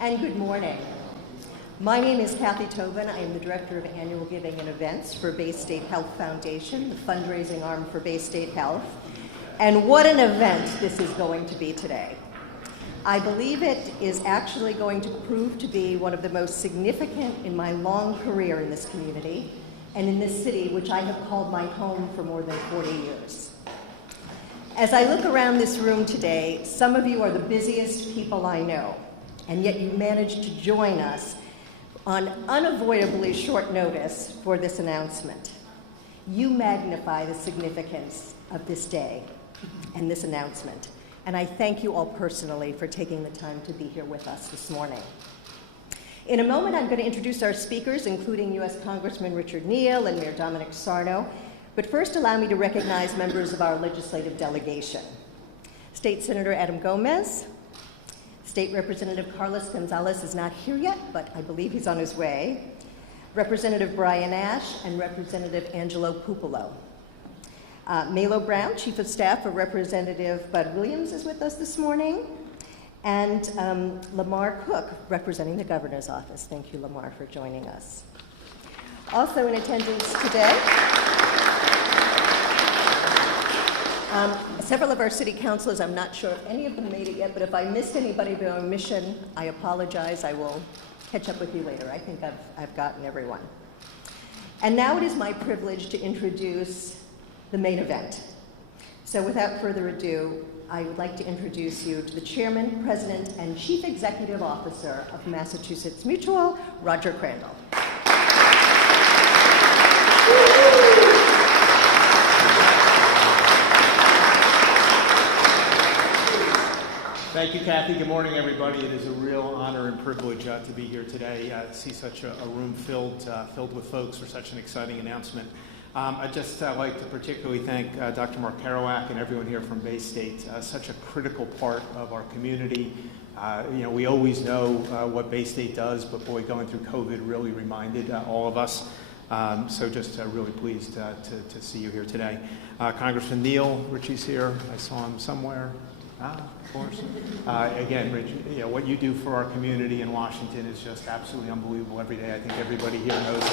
And good morning. My name is Kathy Tobin. I am the Director of Annual Giving and Events for Baystate Health Foundation, the fundraising arm for Baystate Health. And what an event this is going to be today. I believe it is actually going to prove to be one of the most significant in my long career in this community and in this city, which I have called my home for more than 40 years. As I look around this room today, some of you are the busiest people I know, and yet you managed to join us on unavoidably short notice for this announcement. You magnify the significance of this day and this announcement, and I thank you all personally for taking the time to be here with us this morning. In a moment, I'm going to introduce our speakers, including U.S. Congressman Richard Neal and Mayor Dominic Sarno, but first allow me to recognize members of our legislative delegation. State Senator Adam Gomez, State Representative Carlos Gonzalez is not here yet, but I believe he's on his way. Representative Brian Ash and Representative Angelo Pupolo. Malo Brown, Chief of Staff for Representative Bud Williams is with us this morning. And Lamar Cook, representing the Governor's Office. Thank you, Lamar, for joining us. Also in attendance today, several of our city councilors. I'm not sure if any of them made it yet, but if I missed anybody by omission, I apologize. I will catch up with you later. I think I've gotten everyone. And now it is my privilege to introduce the main event. So without further ado, I would like to introduce you to the Chairman, President, and Chief Executive Officer of Massachusetts Mutual, Roger Crandall. Thank you, Kathy. Good morning, everybody. It is a real honor and privilege to be here today, to see such a room filled with folks for such an exciting announcement. I'd just like to particularly thank Dr. Mark Kerouac and everyone here from Baystate, such a critical part of our community. We always know what Baystate does, but boy, going through COVID really reminded all of us. So just really pleased to see you here today. Congressman Neal, Richie's here. I saw him somewhere. Of course. Again, Rich, what you do for our community in Washington is just absolutely unbelievable every day. I think everybody here knows it.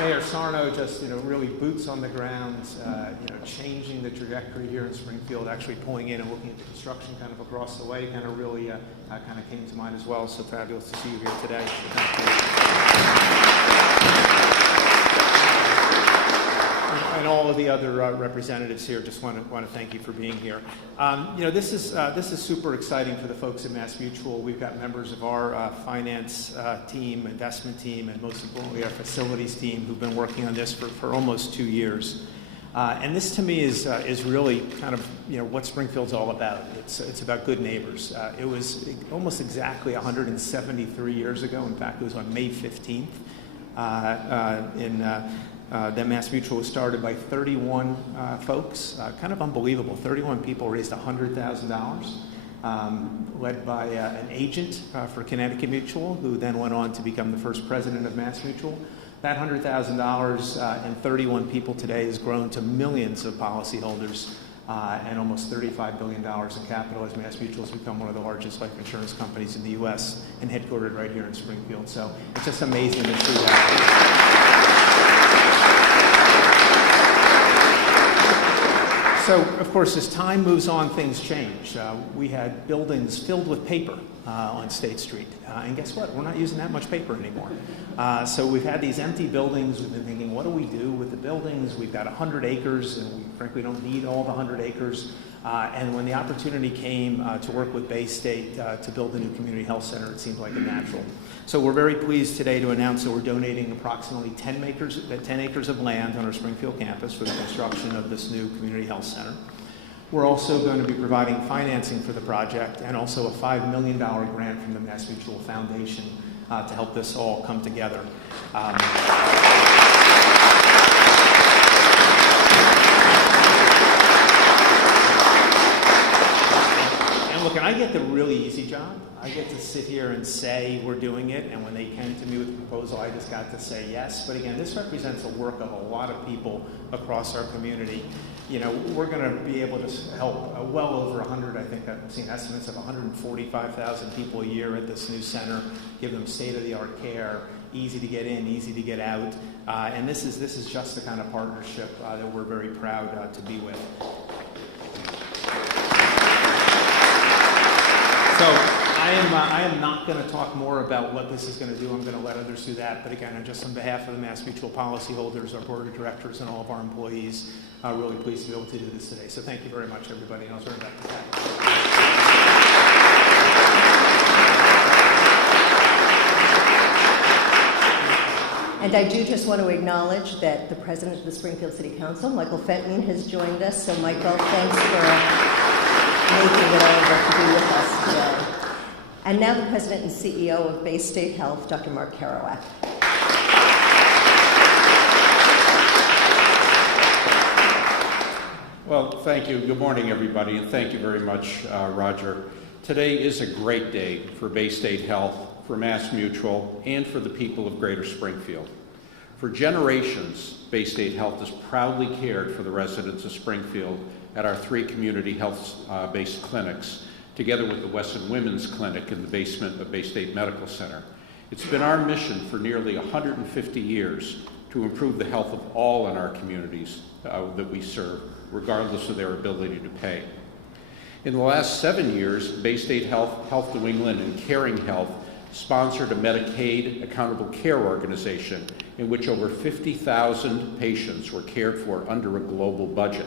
Mayor Sarno just, really boots on the ground, changing the trajectory here in Springfield, actually pulling in and looking at the construction kind of across the way, kind of really kind of came to mind as well. So fabulous to see you here today. And all of the other representatives here, just want to thank you for being here. This is super exciting for the folks at MassMutual. We've got members of our finance team, investment team, and most importantly our facilities team who've been working on this for almost 2 years. And this to me is really kind of what Springfield's all about. It's about good neighbors. It was almost exactly 173 years ago. In fact, it was on May 15th that MassMutual was started by 31 folks. Kind of unbelievable. 31 people raised $100,000, led by an agent for Connecticut Mutual, who then went on to become the first president of MassMutual. That $100,000 and 31 people today has grown to millions of policyholders and almost $35 billion in capital as MassMutual has become one of the largest life insurance companies in the U.S. and headquartered right here in Springfield. So it's just amazing to see that. So, of course, as time moves on, things change. We had buildings filled with paper on State Street. And guess what? We're not using that much paper anymore. So we've had these empty buildings. We've been thinking, what do we do with the buildings? We've got 100 acres, and we frankly don't need all the 100 acres. And when the opportunity came to work with Baystate to build a new community health center, it seemed like a natural. So we're very pleased today to announce that we're donating approximately 10 acres of land on our Springfield campus for the construction of this new community health center. We're also going to be providing financing for the project and also a $5 million grant from the MassMutual Foundation to help this all come together. And look, and I get the really easy job. I get to sit here and say we're doing it, and when they came to me with the proposal, I just got to say yes. But again, this represents the work of a lot of people across our community. You know, we're going to be able to help well over 100, I think I've seen estimates of 145,000 people a year at this new center, give them state-of-the-art care, easy to get in, easy to get out. And this is just the kind of partnership that we're very proud to be with. So I am not going to talk more about what this is going to do. I'm going to let others do that. But again, just on behalf of the MassMutual policyholders, our board of directors, and all of our employees, I'm really pleased to be able to do this today. So thank you very much, everybody, and I'll turn it back to Pat. And I do just want to acknowledge that the president of the Springfield City Council, Michael Fenton, has joined us. So Michael, thanks for making it over to be with us today. And now the president and CEO of Baystate Health, Dr. Mark Kerouac. Well, thank you. Good morning, everybody, and thank you very much, Roger. Today is a great day for Baystate Health, for MassMutual, and for the people of Greater Springfield. For generations, Baystate Health has proudly cared for the residents of Springfield at our 3 community health-based clinics, together with the Wesson Women's Clinic in the basement of Baystate Medical Center. It's been our mission for nearly 150 years to improve the health of all in our communities that we serve, regardless of their ability to pay. In the last 7 years, Baystate Health, Health New England, and Caring Health sponsored a Medicaid accountable care organization in which over 50,000 patients were cared for under a global budget.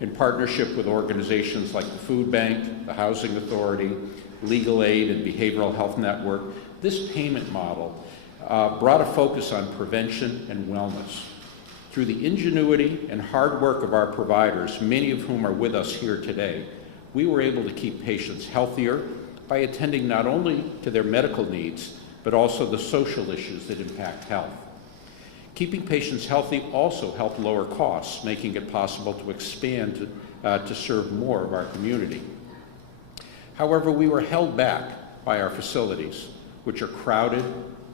In partnership with organizations like the Food Bank, the Housing Authority, Legal Aid, and Behavioral Health Network, this payment model brought a focus on prevention and wellness. Through the ingenuity and hard work of our providers, many of whom are with us here today, we were able to keep patients healthier by attending not only to their medical needs, but also the social issues that impact health. Keeping patients healthy also helped lower costs, making it possible to expand to serve more of our community. However, we were held back by our facilities, which are crowded,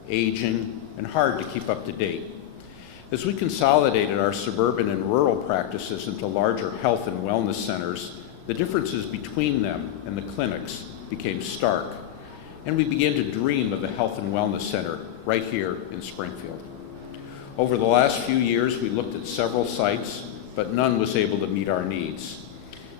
aging, and hard to keep up to date. As we consolidated our suburban and rural practices into larger health and wellness centers, the differences between them and the clinics became stark, and we began to dream of a health and wellness center right here in Springfield. Over the last few years, we looked at several sites, but none was able to meet our needs.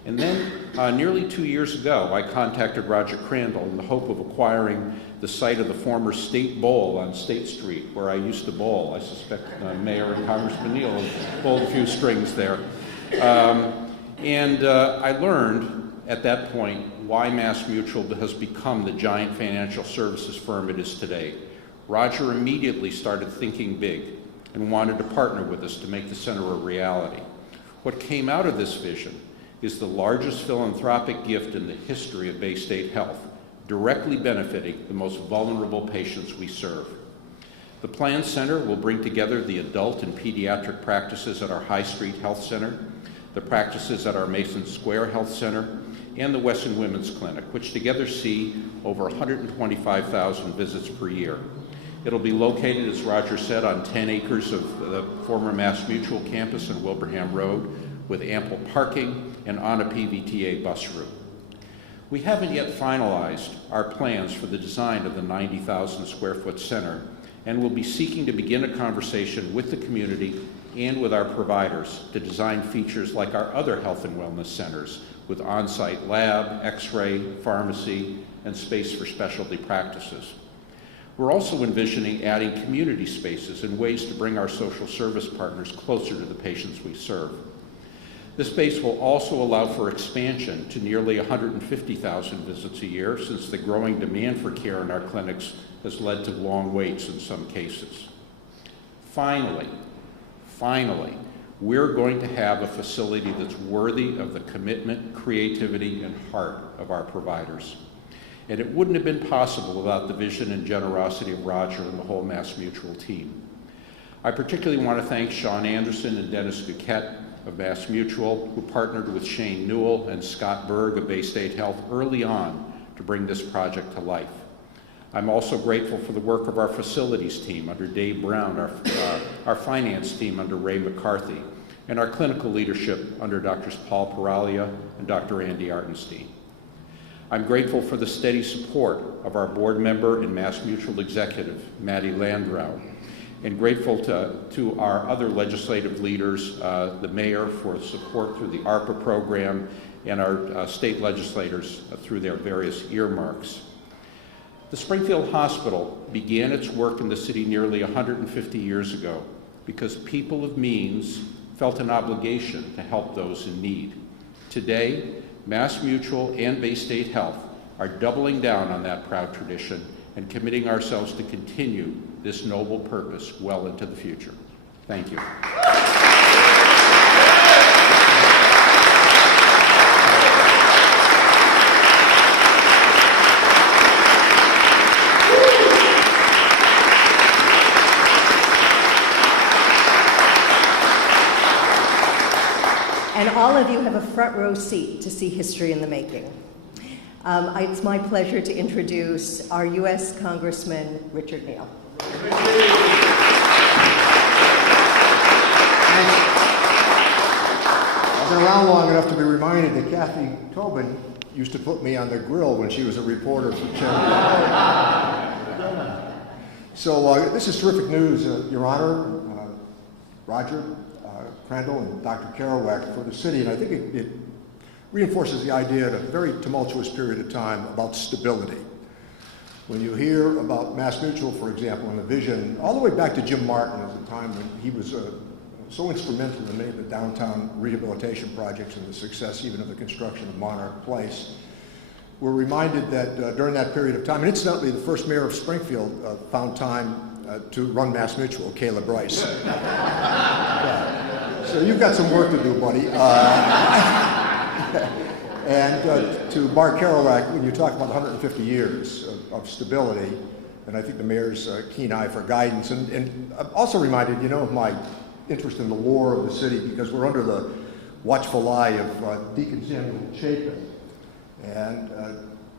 And then, nearly 2 years ago, I contacted Roger Crandall in the hope of acquiring the site of the former State Bowl on State Street, where I used to bowl. I suspect Mayor and Congressman Neal have bowled a few strings there. I learned at that point why MassMutual has become the giant financial services firm it is today. Roger immediately started thinking big and wanted to partner with us to make the center a reality. What came out of this vision is the largest philanthropic gift in the history of Baystate Health, directly benefiting the most vulnerable patients we serve. The planned center will bring together the adult and pediatric practices at our High Street Health Center, the practices at our Mason Square Health Center, and the Wesson Women's Clinic, which together see over 125,000 visits per year. It'll be located, as Roger said, on 10 acres of the former MassMutual campus on Wilbraham Road, with ample parking and on a PVTA bus route. We haven't yet finalized our plans for the design of the 90,000 square foot center, and we'll be seeking to begin a conversation with the community and with our providers to design features like our other health and wellness centers, with on-site lab, x-ray, pharmacy, and space for specialty practices. We're also envisioning adding community spaces and ways to bring our social service partners closer to the patients we serve. This space will also allow for expansion to nearly 150,000 visits a year, since the growing demand for care in our clinics has led to long waits in some cases. Finally, we're going to have a facility that's worthy of the commitment, creativity, and heart of our providers. And it wouldn't have been possible without the vision and generosity of Roger and the whole MassMutual team. I particularly want to thank Sean Anderson and Dennis Duquette of MassMutual, who partnered with Shane Newell and Scott Berg of Baystate Health early on to bring this project to life. I'm also grateful for the work of our facilities team under Dave Brown, our finance team under Ray McCarthy, and our clinical leadership under Drs. Paul Paralia and Dr. Andy Artenstein. I'm grateful for the steady support of our board member and MassMutual executive, Maddie Landgrau, and grateful to our other legislative leaders, the mayor for support through the ARPA program, and our state legislators through their various earmarks. The Springfield Hospital began its work in the city nearly 150 years ago because people of means felt an obligation to help those in need. Today, MassMutual and Baystate Health are doubling down on that proud tradition and committing ourselves to continue this noble purpose well into the future. Thank you. And all of you have a front row seat to see history in the making. It's my pleasure to introduce our U.S. Congressman Richard Neal. I've been around long enough to be reminded that Kathy Tobin used to put me on the grill when she was a reporter for Channel 4. So this is terrific news, Your Honor, Roger, Crandall, and Dr. Kerouac for the city, and I think it reinforces the idea at a very tumultuous period of time about stability. When you hear about MassMutual, for example, and the vision, all the way back to Jim Martin at the time when he was so instrumental in many of the downtown rehabilitation projects and the success even of the construction of Monarch Place, we're reminded that during that period of time, and incidentally, the first mayor of Springfield found time to run MassMutual, Caleb Rice. So you've got some work to do, buddy. And to Mark Kerouac, when you talk about 150 years of stability, and I think the mayor's keen eye for guidance, and I'm also reminded, of my interest in the lore of the city because we're under the watchful eye of Deacon Samuel Chapin. And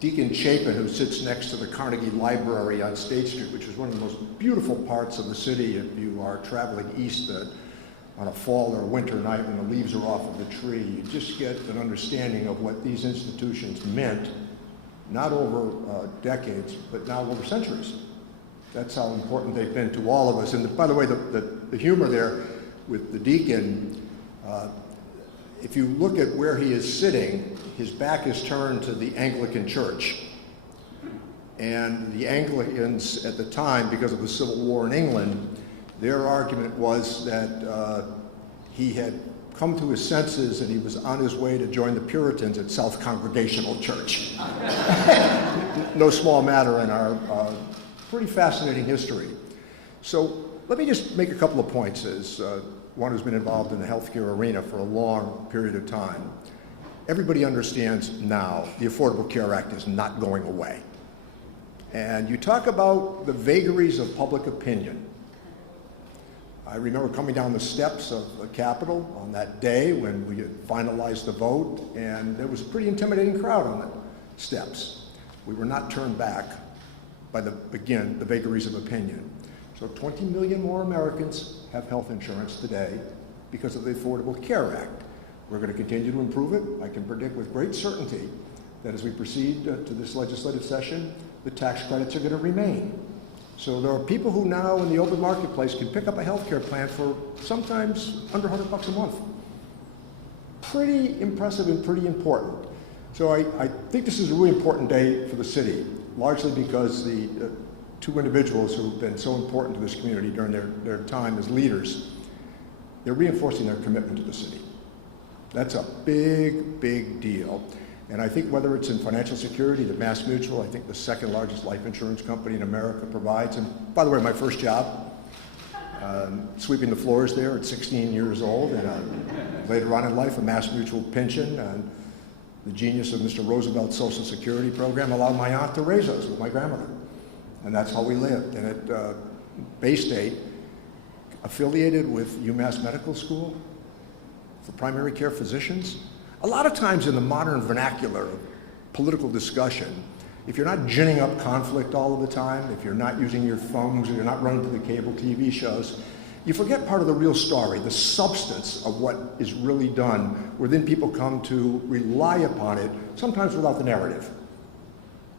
Deacon Chapin, who sits next to the Carnegie Library on State Street, which is one of the most beautiful parts of the city if you are traveling east on a fall or winter night when the leaves are off of the tree, you just get an understanding of what these institutions meant, not over decades, but now over centuries. That's how important they've been to all of us. And by the way, the humor there with the deacon, if you look at where he is sitting, his back is turned to the Anglican Church. And the Anglicans at the time, because of the Civil War in England, their argument was that he had come to his senses and he was on his way to join the Puritans at South Congregational Church. No small matter in our pretty fascinating history. So let me just make a couple of points as one who's been involved in the healthcare arena for a long period of time. Everybody understands now the Affordable Care Act is not going away. And you talk about the vagaries of public opinion. I remember coming down the steps of the Capitol on that day when we had finalized the vote, and there was a pretty intimidating crowd on the steps. We were not turned back by the vagaries of opinion. So 20 million more Americans have health insurance today because of the Affordable Care Act. We're going to continue to improve it. I can predict with great certainty that as we proceed to this legislative session, the tax credits are going to remain. So there are people who now in the open marketplace can pick up a health care plan for sometimes under $100 a month. Pretty impressive and pretty important. So I think this is a really important day for the city, largely because the two individuals who have been so important to this community during their time as leaders, they're reinforcing their commitment to the city. That's a big, big deal. And I think whether it's in financial security that MassMutual, I think the second largest life insurance company in America, provides. And by the way, my first job, sweeping the floors there at 16 years old, and later on in life, a MassMutual pension, and the genius of Mr. Roosevelt's Social Security program allowed my aunt to raise us with my grandmother. And that's how we lived. And at Baystate, affiliated with UMass Medical School for primary care physicians. A lot of times in the modern vernacular of political discussion, if you're not ginning up conflict all of the time, if you're not using your phones or you're not running to the cable TV shows, you forget part of the real story, the substance of what is really done, where then people come to rely upon it, sometimes without the narrative.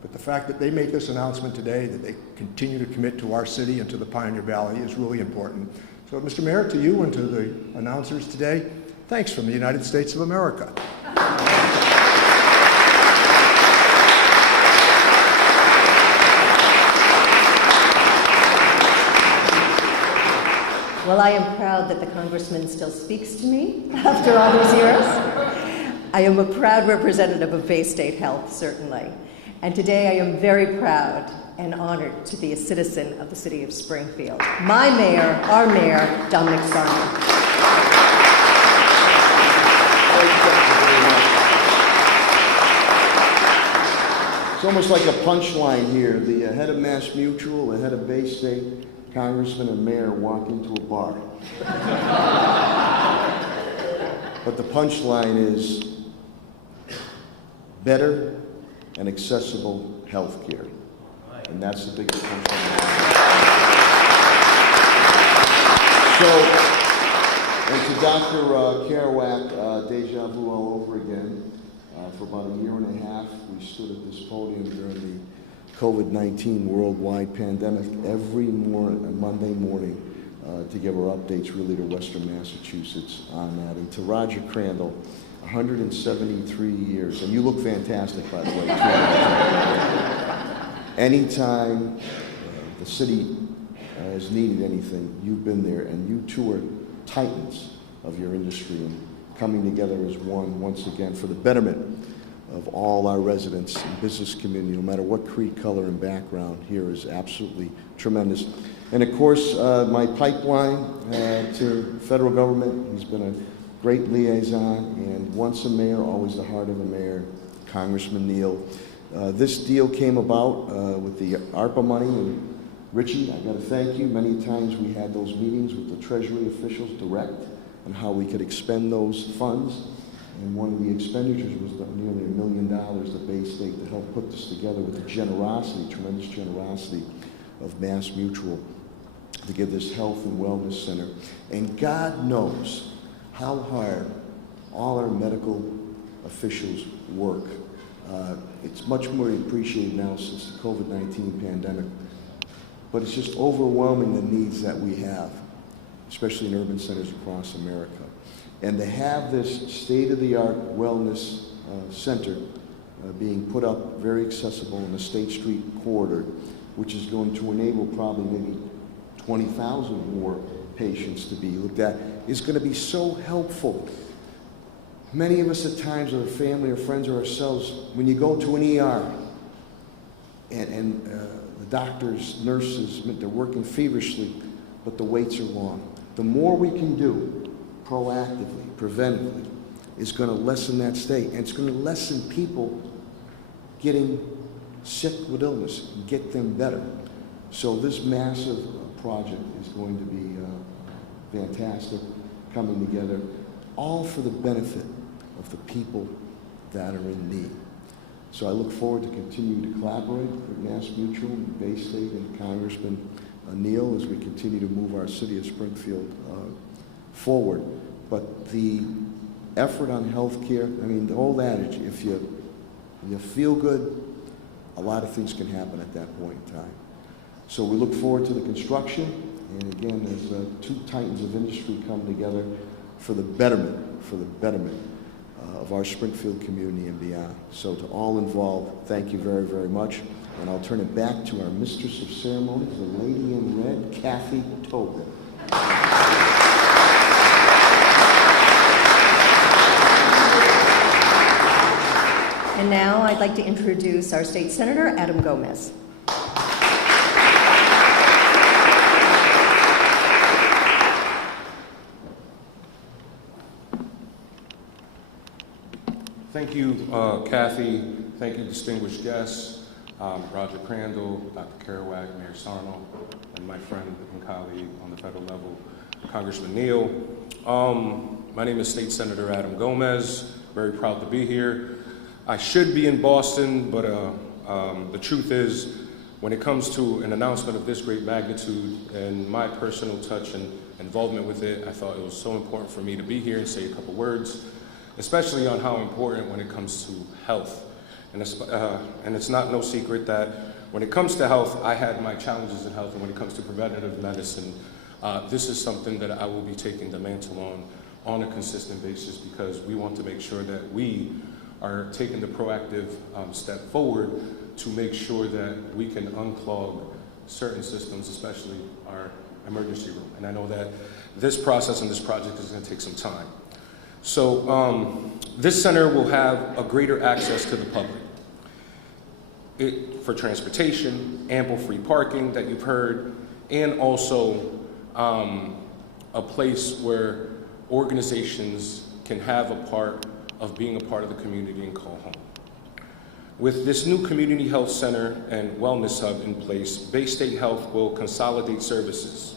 But the fact that they make this announcement today, that they continue to commit to our city and to the Pioneer Valley is really important. So, Mr. Mayor, to you and to the announcers today, thanks from the United States of America. Well, I am proud that the Congressman still speaks to me after all these years. I am a proud representative of Baystate Health, certainly. And today I am very proud and honored to be a citizen of the city of Springfield. My mayor, our mayor, Dominic Sarno. It's almost like a punchline here. The head of MassMutual, the head of Baystate, Congressman and mayor walk into a bar. But the punchline is better and accessible health care. And that's the biggest punchline. So, and to Dr. Kerouac, deja vu all over again. For about a year and a half, we stood at this podium during the COVID-19 worldwide pandemic every Monday morning to give our updates really to Western Massachusetts on that. And to Roger Crandall, 173 years, and you look fantastic, by the way. Anytime the city has needed anything, you've been there, and you two are titans of your industry and coming together as one once again for the betterment of all our residents and business community, no matter what creed, color, and background. Here is absolutely tremendous. And of course, my pipeline to federal government, he's been a great liaison, and once a mayor, always the heart of a mayor, Congressman Neal. This deal came about with the ARPA money, and Richie, I got to thank you. Many times we had those meetings with the Treasury officials direct on how we could expend those funds. And one of the expenditures was nearly $1 million that Baystate to help put this together with the generosity, tremendous generosity of MassMutual to give this health and wellness center. And God knows how hard all our medical officials work. It's much more appreciated now since the COVID-19 pandemic. But it's just overwhelming the needs that we have, especially in urban centers across America. And to have this state-of-the-art wellness center being put up very accessible in the State Street corridor, which is going to enable probably maybe 20,000 more patients to be looked at, is going to be so helpful. Many of us at times, with our family or friends or ourselves, when you go to an ER and the doctors, nurses, they're working feverishly, but the waits are long. The more we can do proactively, preventively, is going to lessen that state. And it's going to lessen people getting sick with illness, get them better. So this massive project is going to be fantastic, coming together, all for the benefit of the people that are in need. So I look forward to continuing to collaborate with MassMutual, Baystate, and Congressman Neal as we continue to move our city of Springfield forward. But the effort on health care, I mean, the old adage, if you feel good, a lot of things can happen at that point in time. So we look forward to the construction, and again, as two titans of industry come together for the betterment of our Springfield community and beyond. So to all involved, thank you very, very much. And I'll turn it back to our mistress of ceremonies, the lady in red, Kathy Tobin. And now I'd like to introduce our state senator, Adam Gomez. Thank you, Kathy. Thank you, distinguished guests, Roger Crandall, Dr. Kerouac, Mayor Sarno, and my friend and colleague on the federal level, Congressman Neal. My name is State Senator Adam Gomez. Very proud to be here. I should be in Boston, but The truth is, when it comes to an announcement of this great magnitude and my personal touch and involvement with it, I thought it was so important for me to be here and say a couple words, especially on how important when it comes to health. And it's not no secret that when it comes to health, I had my challenges in health, and when it comes to preventative medicine, this is something that I will be taking the mantle on a consistent basis, because we want to make sure that we are taking the proactive step forward to make sure that we can unclog certain systems, especially our emergency room. And I know that this process and this project is going to take some time. So this center will have a greater access to the public. For transportation, ample free parking that you've heard, and also a place where organizations can have a part of being a part of the community and call home. With this new community health center and wellness hub in place, Baystate Health will consolidate services.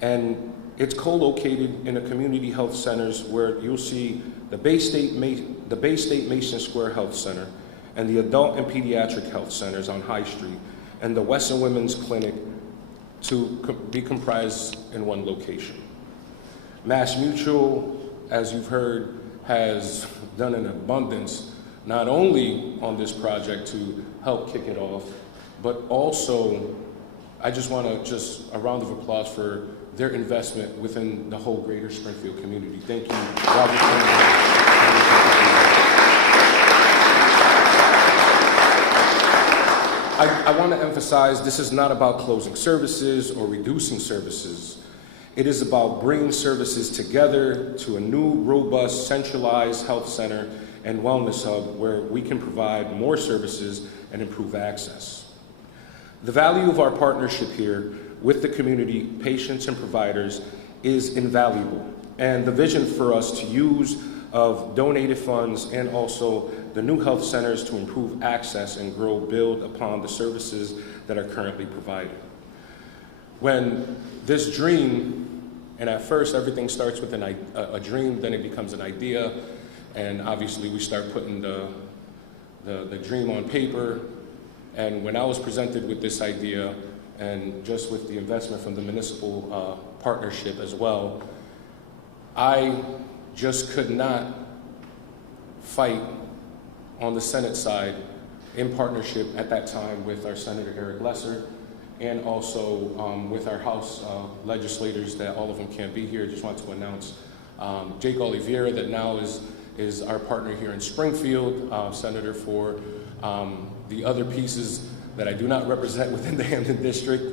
And it's co-located in a community health centers where you'll see the Baystate Mason Square Health Center and the Adult and Pediatric Health Centers on High Street and the Western Women's Clinic to be comprised in one location. MassMutual, as you've heard, has done an abundance, not only on this project to help kick it off, but also, I just want a round of applause for their investment within the whole greater Springfield community. Thank you, Robert. I want to emphasize this is not about closing services or reducing services. It is about bringing services together to a new, robust, centralized health center and wellness hub where we can provide more services and improve access. The value of our partnership here with the community, patients, and providers is invaluable. And the vision for us to use of donated funds and also the new health centers to improve access and build upon the services that are currently provided. When this dream, and at first everything starts with a dream, then it becomes an idea, and obviously we start putting the dream on paper. And when I was presented with this idea, and just with the investment from the municipal partnership as well, I just could not fight on the Senate side in partnership at that time with our Senator Eric Lesser and also with our House legislators that all of them can't be here. Just want to announce Jake Oliveira that now is our partner here in Springfield, Senator for the other pieces that I do not represent within the Hampton District.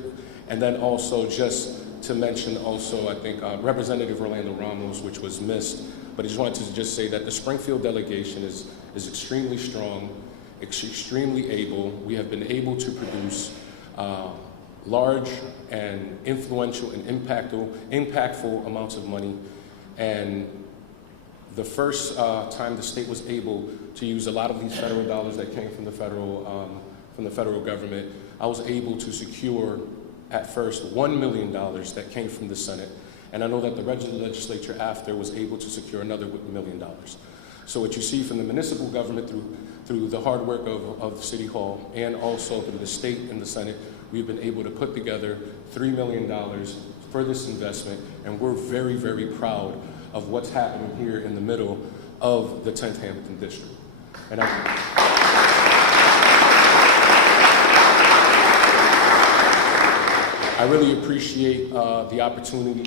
And then also just to mention also, I think, Representative Orlando Ramos, which was missed. But I just wanted to just say that the Springfield delegation is extremely strong, extremely able. We have been able to produce large and influential and impactful amounts of money. And the first time the state was able to use a lot of these federal dollars that came from the federal government, I was able to secure at first $1 million that came from the Senate. And I know that the legislature after was able to secure another $1 million. So what you see from the municipal government through the hard work of the City Hall and also through the state and the Senate, we've been able to put together $3 million for this investment. And we're very, very proud of what's happening here in the middle of the 10th Hampton District. And I really appreciate the opportunity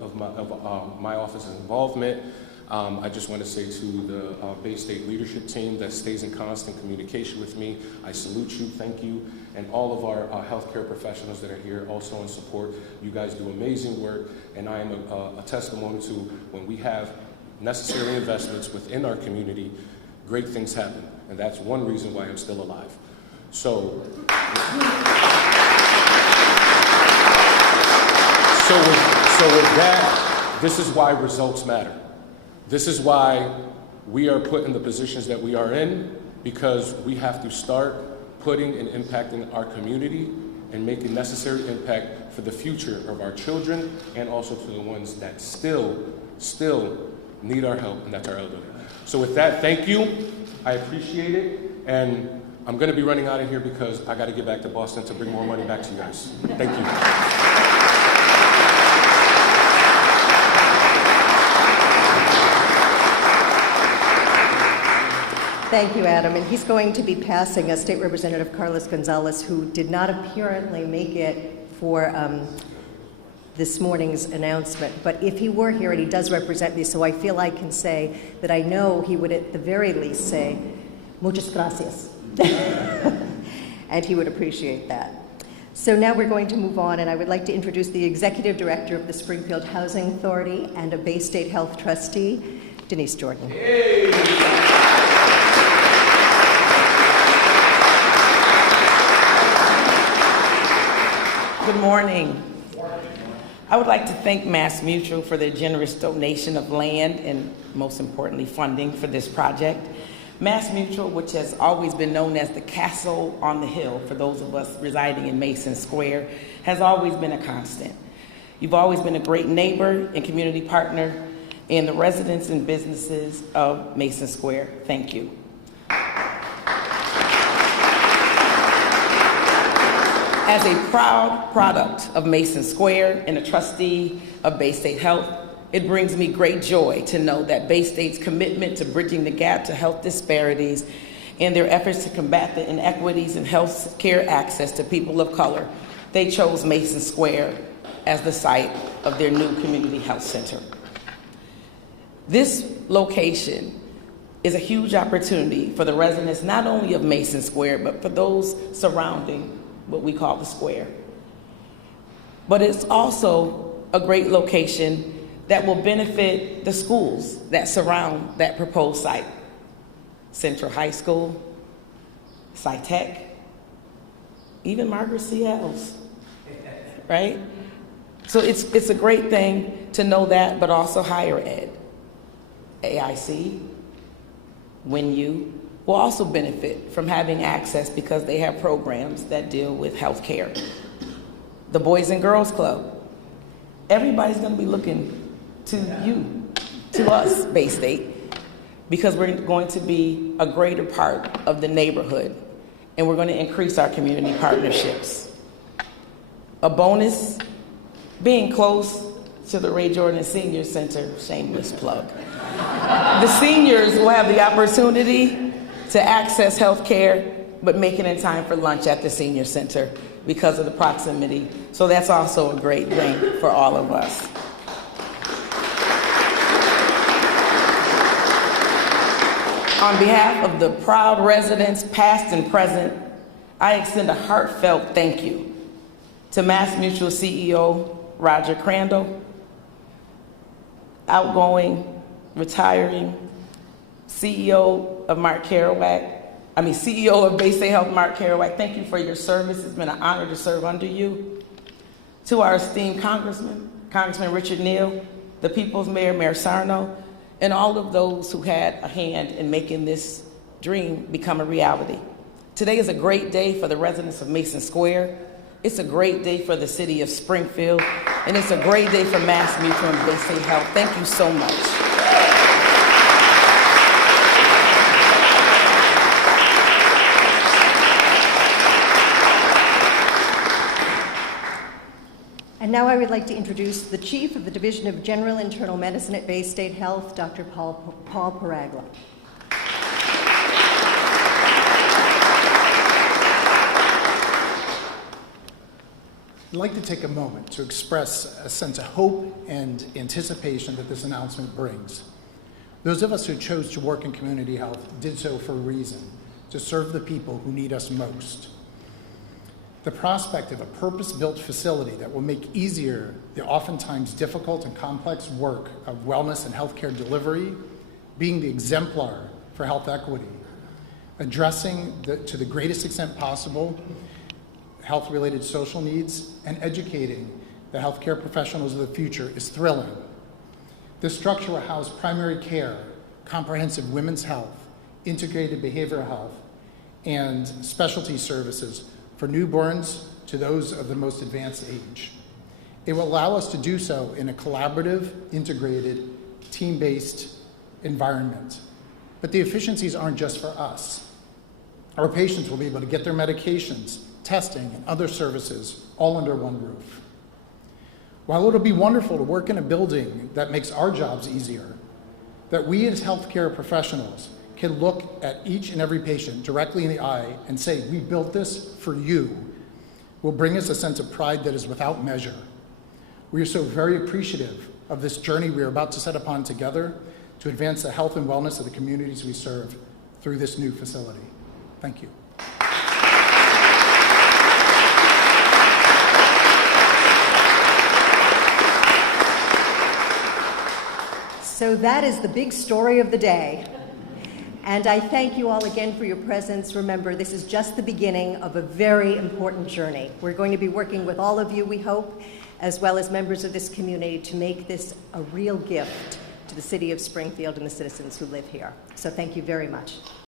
of my office's involvement. I just want to say to the Bay State leadership team that stays in constant communication with me, I salute you, thank you, and all of our healthcare professionals that are here also in support. You guys do amazing work, and I am a testimony to when we have necessary investments within our community, great things happen, and that's one reason why I'm still alive. So with that, this is why results matter. This is why we are put in the positions that we are in, because we have to start putting and impacting our community and making necessary impact for the future of our children and also to the ones that still need our help, and that's our elderly. So with that, thank you. I appreciate it. And I'm going to be running out of here because I got to get back to Boston to bring more money back to you guys. Thank you. Thank you, Adam. And he's going to be passing a State Representative Carlos Gonzalez, who did not apparently make it for this morning's announcement. But if he were here, and he does represent me, so I feel I can say that I know he would at the very least say, muchas gracias. And he would appreciate that. So now we're going to move on, and I would like to introduce the Executive Director of the Springfield Housing Authority and a Baystate Health Trustee, Denise Jordan. Good morning. I would like to thank MassMutual for their generous donation of land and, most importantly, funding for this project. MassMutual, which has always been known as the castle on the hill for those of us residing in Mason Square, has always been a constant. You've always been a great neighbor and community partner in the residents and businesses of Mason Square. Thank you. As a proud product of Mason Square and a trustee of Baystate Health, it brings me great joy to know that Baystate's commitment to bridging the gap to health disparities and their efforts to combat the inequities in health care access to people of color, they chose Mason Square as the site of their new community health center. This location is a huge opportunity for the residents not only of Mason Square, but for those surrounding what we call the square. But it's also a great location that will benefit the schools that surround that proposed site. Central High School, SciTech, even Margaret C. Ells, right? So it's a great thing to know that, but also higher ed. AIC, WinU, will also benefit from having access because they have programs that deal with health care. The Boys and Girls Club, everybody's gonna be looking to you, to us, Baystate, because we're going to be a greater part of the neighborhood and we're gonna increase our community partnerships. A bonus, being close to the Ray Jordan Senior Center, shameless plug. The seniors will have the opportunity to access health care, but make it in time for lunch at the senior center because of the proximity. So that's also a great thing for all of us. On behalf of the proud residents, past and present, I extend a heartfelt thank you to MassMutual CEO Roger Crandall, outgoing, retiring, CEO of Baystate Health, Mark Kerouac. Thank you for your service. It's been an honor to serve under you. To our esteemed Congressman Richard Neal, the People's Mayor, Mayor Sarno, and all of those who had a hand in making this dream become a reality. Today is a great day for the residents of Mason Square. It's a great day for the city of Springfield, and it's a great day for MassMutual and Baystate Health. Thank you so much. And now I would like to introduce the Chief of the Division of General Internal Medicine at Baystate Health, Dr. Paul Paragla. I'd like to take a moment to express a sense of hope and anticipation that this announcement brings. Those of us who chose to work in community health did so for a reason, to serve the people who need us most. The prospect of a purpose-built facility that will make easier the oftentimes difficult and complex work of wellness and healthcare delivery, being the exemplar for health equity, addressing to the greatest extent possible health-related social needs, and educating the healthcare professionals of the future is thrilling. This structure will house primary care, comprehensive women's health, integrated behavioral health, and specialty services for newborns to those of the most advanced age. It will allow us to do so in a collaborative, integrated, team-based environment. But the efficiencies aren't just for us. Our patients will be able to get their medications, testing, and other services all under one roof. While it'll be wonderful to work in a building that makes our jobs easier, that we as healthcare professionals can look at each and every patient directly in the eye and say, we built this for you, will bring us a sense of pride that is without measure. We are so very appreciative of this journey we are about to set upon together to advance the health and wellness of the communities we serve through this new facility. Thank you. So that is the big story of the day. And I thank you all again for your presence. Remember, this is just the beginning of a very important journey. We're going to be working with all of you, we hope, as well as members of this community to make this a real gift to the city of Springfield and the citizens who live here. So thank you very much.